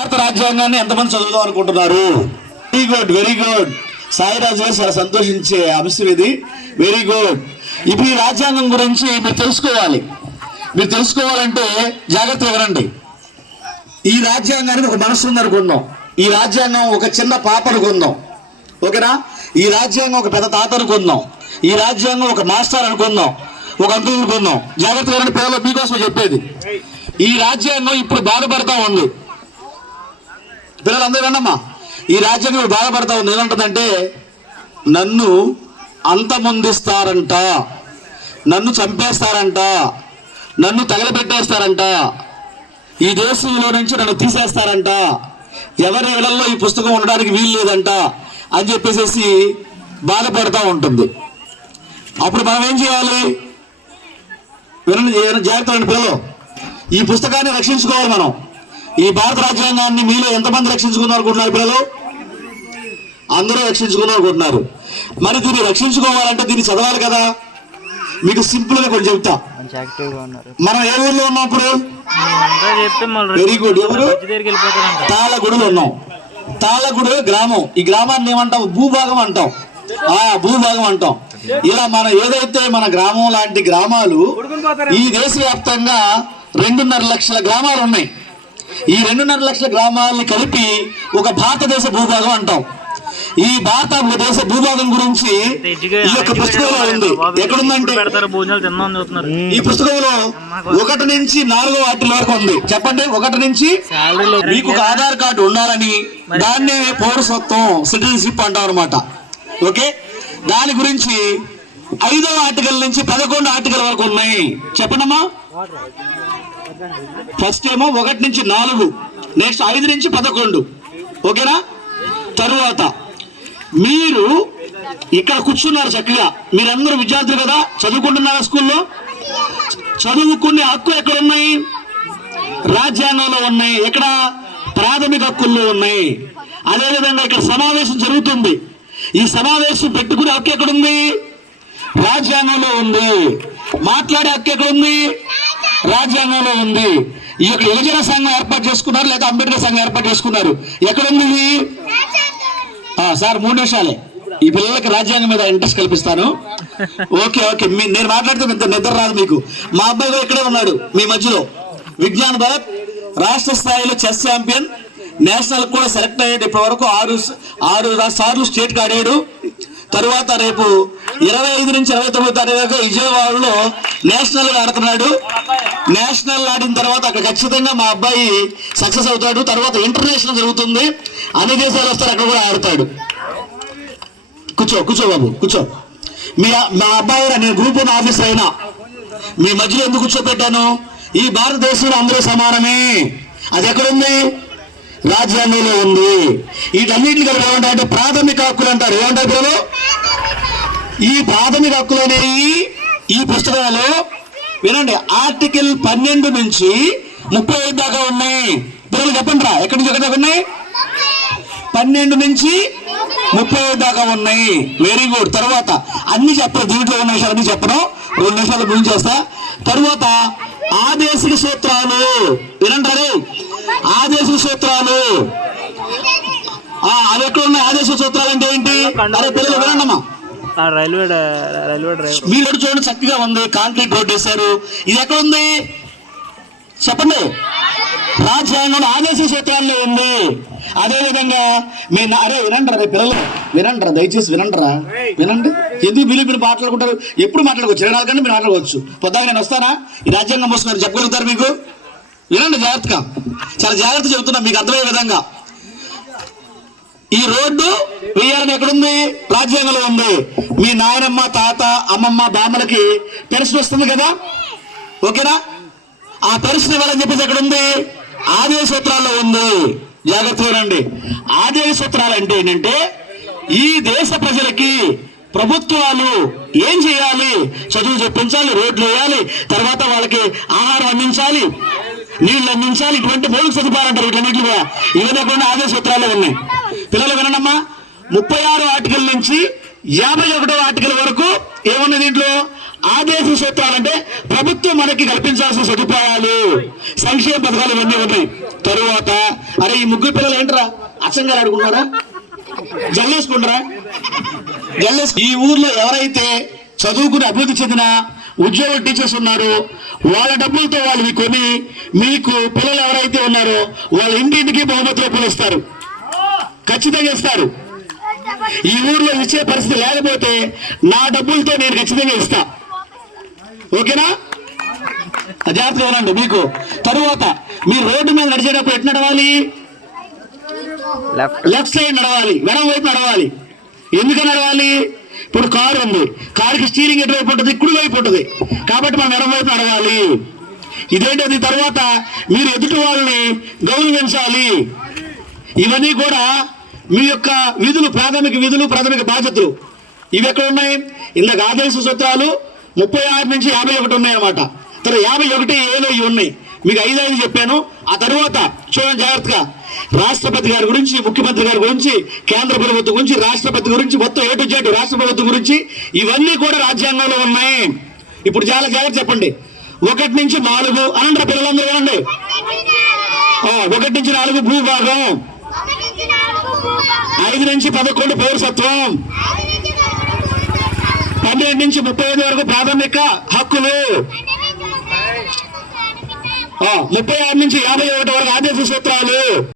భారత రాజ్యాంగాన్ని ఎంతమంది చదువుదాం అనుకుంటున్నారు? Very good very good Sairaju గారు చాలా సంతోషించే అంశం ఇది. వెరీ గుడ్ ఇప్పుడు ఈ రాజ్యాంగం గురించి మీరు తెలుసుకోవాలి. మీరు తెలుసుకోవాలంటే జాగ్రత్త వినండి. ఈ రాజ్యాంగానికి ఒక మనసు ఉందనుకుందాం ఈ రాజ్యాంగం ఒక చిన్న పాప అనుకుందాం ఓకేనా? ఈ రాజ్యాంగం ఒక పెద్ద తాత అనుకుందాం ఈ రాజ్యాంగం ఒక మాస్టర్ అనుకుందాం ఒక అంకుల్ అనుకుందాం జాగ్రత్తగా ఇవ్వండి పిల్లలు మీకోసం చెప్పేది. ఈ రాజ్యాంగం ఇప్పుడు బాధపడతా ఉంది. పిల్లలందరూ వినమ్మా ఈ రాజ్యం నువ్వు బాధపడతా ఉంది. ఏమంటుందంటే నన్ను అంతమొందిస్తారంట నన్ను చంపేస్తారంట నన్ను తగలబెట్టేస్తారంట ఈ దేశంలో నుంచి నన్ను తీసేస్తారంట ఎవరి ఇళ్ళలో ఈ పుస్తకం ఉండడానికి వీలు లేదంట అని చెప్పేసి బాధపడుతూ ఉంటుంది. అప్పుడు మనం ఏం చేయాలి? వినండి జాగ్రత్త పిల్లలు. ఈ పుస్తకాన్ని రక్షించుకోవాలి మనం. ఈ భారత రాజ్యాంగాన్ని మీలో ఎంతమంది రక్షించుకున్నారనుకుంటున్నారు పిల్లలు? అందరూ రక్షించుకున్నారనుకుంటున్నారు మరి దీన్ని రక్షించుకోవాలంటే దీన్ని చదవాలి కదా? మీకు సింపుల్గా కొంచెం చెప్తా. మనం ఏ ఊర్లో ఉన్నాం ఇప్పుడు? వెరీ గుడ్ ఎవరు? తాళగుడులు ఉన్నాం. తాళగుడు గ్రామం. ఈ గ్రామాన్ని ఏమంటాం? భూభాగం అంటాం. ఆ భూభాగం అంటాం. ఇలా మన ఏదైతే మన గ్రామం లాంటి గ్రామాలు ఈ దేశవ్యాప్తంగా రెండున్నర లక్షల గ్రామాలు ఉన్నాయి. ఈ రెండున్నర లక్షల గ్రామాలని కలిపి ఒక భారతదేశ భూభాగం అంటాం. ఈ భారతదేశ భూభాగం గురించి ఈ యొక్క పుస్తకంలో ఉంది. ఎక్కడుందంటే ఈ పుస్తకంలో ఒకటి నుంచి నాలుగో వాటి వరకు ఉంది. చెప్పండి ఒకటి నుంచి మీకు ఒక ఆధార్ కార్డు ఉండాలని దాన్నే పౌరసత్వం సిటిజన్షిప్ అంటాం అనమాట ఓకే? దాని గురించి ఐదో ఆర్టికల్ నుంచి పదకొండు ఆర్టికల్ వరకు ఉన్నాయి. చెప్పండమ్మా. ఫస్ట్ ఏమో ఒకటి నుంచి నాలుగు నెక్స్ట్ ఐదు నుంచి పదకొండు. ఓకేనా? తరువాత మీరు ఇక్కడ కూర్చున్నారు చక్కగా. మీరందరూ విద్యార్థులు కదా? చదువుకుంటున్నారా స్కూల్లో? చదువుకునే హక్కు ఎక్కడ ఉన్నాయి రాజ్యాంగంలో ఉన్నాయి. ఎక్కడ? ప్రాథమిక హక్కుల్లో ఉన్నాయి. అదేవిధంగా ఇక్కడ సమావేశం జరుగుతుంది. ఈ సమావేశం పెట్టుకునే హక్కు ఎక్కడుంది? రాజ్యాంగంలో ఉంది. మాట్లాడే హక్కు ఎక్కడుంది? రాజ్యాంగంలో ఉంది. ఈ యొక్క యువజన సంఘం ఏర్పాటు చేసుకున్నారు లేదా అంబేద్కర్ సంఘం ఏర్పాటు చేసుకున్నారు. ఎక్కడుంది ఇది? సార్ మూడు నిమిషాలే. ఈ పిల్లలకి రాజ్యాంగం మీద ఇంట్రెస్ట్ కల్పిస్తాను. Okay okay. మీ- నేను మాట్లాడితే నిద్ర నిద్ర రాదు మీకు. మా అబ్బాయి కూడా ఇక్కడే ఉన్నాడు మీ మధ్యలో. విజ్ఞాన్ భారత్ రాష్ట్ర స్థాయిలో చెస్ ఛాంపియన్ నేషనల్ కూడా సెలెక్ట్ అయ్యాడు. ఇప్పటి వరకు ఆరు ఆరు సార్లు స్టేట్ ఆడాడు తరువాత రేపు ఇరవై ఐదు నుంచి ఇరవై తొమ్మిది తారీఖు విజయవాడలో నేషనల్ ఆడుతున్నాడు. నేషనల్ ఆడిన తర్వాత అక్కడ ఖచ్చితంగా మా అబ్బాయి సక్సెస్ అవుతాడు. తర్వాత ఇంటర్నేషనల్ జరుగుతుంది. అన్ని దేశాలు వస్తారు అక్కడ కూడా ఆడతాడు. కూర్చో కూర్చో బాబు కూర్చో. మీ మా అబ్బాయి నేను గ్రూప్ వన్ ఆఫీసర్ అయినా. మీ మధ్యలో ఎందుకు కూర్చోబెట్టాను? ఈ భారతదేశంలో అందరూ సమానమే. అది ఎక్కడుంది? రాజ్యాంగంలో ఉంది. వీటన్నిటిని కలిపి ఏమంటారంటే ప్రాథమిక హక్కులు అంటారు. ఏమంటారు ఈ ప్రాథమిక హక్కులు అనేవి ఈ పుస్తకాలు వినండి. ఆర్టికల్ పన్నెండు నుంచి ముప్పై ఐదు దాకా ఉన్నాయి. పిల్లలు చెప్పండి రా. ఎక్కడి నుంచి ఎక్కడి దాకా ఉన్నాయి? పన్నెండు నుంచి ముప్పై ఐదు దాకా ఉన్నాయి. వెరీ గుడ్ తర్వాత అన్ని చెప్పరు. దీంట్లో ఉన్న విషయాలు అన్ని చెప్పను. రెండు నిమిషాలు ముందు చేస్తా. తర్వాత ఆదేశిక సూత్రాలు. వినంటారు ఆదేశిక సూత్రాలు. అవి ఎక్కడ ఉన్నాయి? ఆదేశిక సూత్రాలు అంటే ఏంటి? అరే పిల్లలు వినండమ్మా. ఆ రైల్వే రైల్వే డ్రైవర్. మీరు రోడ్డు చూడండి చక్కగా ఉంది కాంక్రీట్ రోడ్ వేశారు. ఇది ఎక్కడ ఉంది? చెప్పండి. రాజ్యాంగంలో ఆదేశ సూత్రాల్లో ఉంది. అదే విధంగా మీ నా- అరే వినండి రే పిల్లలు. వినండిరా దయచేసి వినండిరా. వినండి. ఎందుకు వీళ్ళు మీరు మాట్లాడుకుంటారు? ఎప్పుడు మాట్లాడుకోవచ్చు? రెండు నాలుగు మీరు మాట్లాడుకోవచ్చు. పొద్దుగా నేను వస్తానా? ఈ రాజ్యాంగం వస్తున్నారు చెప్పగలుగుతారు మీకు? వినండి జాగ్రత్తగా. చాలా జాగ్రత్త చెబుతున్నా మీకు అర్థమయ్యే విధంగా. ఈ రోడ్డు విఆర్ఎన్ ఎక్కడుంది? రాజ్యాంగంలో ఉంది. మీ నాయనమ్మ తాత అమ్మమ్మ బామ్మలకి పెన్షన్ వస్తుంది కదా? ఓకేనా? ఆ పెన్షన్ ఇవ్వాలని చెప్పేసి ఎక్కడ ఉంది ఆదేశ సూత్రాల్లో ఉంది. జాగ్రత్త వినండి. ఆదేశ సూత్రాలు అంటే ఏంటంటే ఈ దేశ ప్రజలకి ప్రభుత్వాలు ఏం చేయాలి? చదువు చెప్పించాలి రోడ్లు వేయాలి తర్వాత వాళ్ళకి ఆహారం అందించాలి నీళ్ళు అందించాలి ఇటువంటి మౌలిక సదుపాయాలు అంటారు వీటన్నిటి ఇవన్నీ కూడా ఆదేశ సూత్రాలు ఉన్నాయి. పిల్లలు వినమ్మా ముప్పై ఆరు ఆర్టికల్ నుంచి యాభై ఒకటో ఆర్టికల్ వరకు ఏమున్న దీంట్లో ఆదేశ సూత్రాలంటే ప్రభుత్వం మనకి కల్పించాల్సిన సదుపాయాలు సంక్షేమ పథకాలు ఇవన్నీ ఉన్నాయి. తరువాత అరే ఈ ముగ్గురు పిల్లలు ఏంట్రా? అచ్చంగా ఆడుకున్నారా జల్లేసుకుంటారా జల్లేసు ఈ ఊర్లో ఎవరైతే చదువుకుని అభివృద్ధి చెందిన ఉద్యోగ టీచర్స్ ఉన్నారో వాళ్ళ డబ్బులతో వాళ్ళు కొని మీకు పిల్లలు ఎవరైతే ఉన్నారో వాళ్ళ ఇంటింటికి బహుమతులు పిలుస్తారు ఇస్తారు. ఖచ్చితంగా ఇస్తారు. ఈ ఊర్లో ఇచ్చే పరిస్థితి లేకపోతే నా డబ్బులతో నేను ఖచ్చితంగా ఇస్తా. ఓకేనా? జాగ్రత్తగా ఉండండి మీకు. తరువాత మీరు రోడ్డు మీద నడిచేటప్పుడు ఎట్లా నడవాలి? లెఫ్ట్. లెఫ్ట్ సైడ్ నడవాలి వెడం వైపు నడవాలి. ఎందుకు నడవాలి? ఇప్పుడు కారు ఉంది. కారుకి స్టీరింగ్ ఎటువైపు ఉంటుంది? కుడి వైపు ఉంటుంది. కాబట్టి మనం ఎడం వైపు నడవాలి. ఇదేంటది? తర్వాత మీరు ఎదుటి వాళ్ళని గౌరవించాలి. ఇవన్నీ కూడా మీ యొక్క విధులు ప్రాథమిక విధులు ప్రాథమిక బాధ్యతలు ఇవి ఎక్కడ ఉన్నాయి ఇందాక ఆదేశ సూత్రాలు ముప్పై ఆరు నుంచి యాభై ఒకటి ఉన్నాయన్నమాట. తర్వాత యాభై ఒకటి ఏలో ఇవి ఉన్నాయి. మీకు ఐదు ఐదు చెప్పాను. ఆ తర్వాత చూడండి జాగ్రత్తగా. రాష్ట్రపతి గారి గురించి ముఖ్యమంత్రి గారి గురించి కేంద్ర ప్రభుత్వం గురించి రాష్ట్రపతి గురించి మొత్తం ఏటు జెడ్ రాష్ట్ర ప్రభుత్వం గురించి ఇవన్నీ కూడా రాజ్యాంగంలో ఉన్నాయి. ఇప్పుడు చాలా జాగ్రత్త చెప్పండి. ఒకటి నుంచి నాలుగు అనంతర పిల్లలందరూ వినండి. ఒకటి నుంచి నాలుగు భూభాగం. ఐదు నుంచి పదకొండు పౌరసత్వం. పన్నెండు నుంచి ముప్పై ఐదు వరకు ప్రాథమిక హక్కులు. ముప్పై ఆరు నుంచి యాభై ఒకటి వరకు ఆదేశ సూత్రాలు.